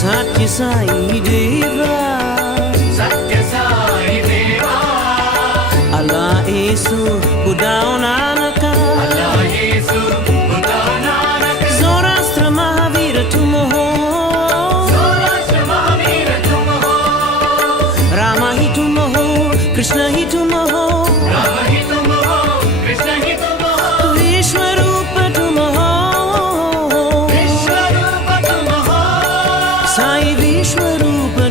Satya Sai Deva Allah Yesu Buddha Nanaka Zoroastra Mahavira Tumoho Rama hi Tumoho Krishna hi Tumoho Vishwarupa Tumoho Sai Vishwarupa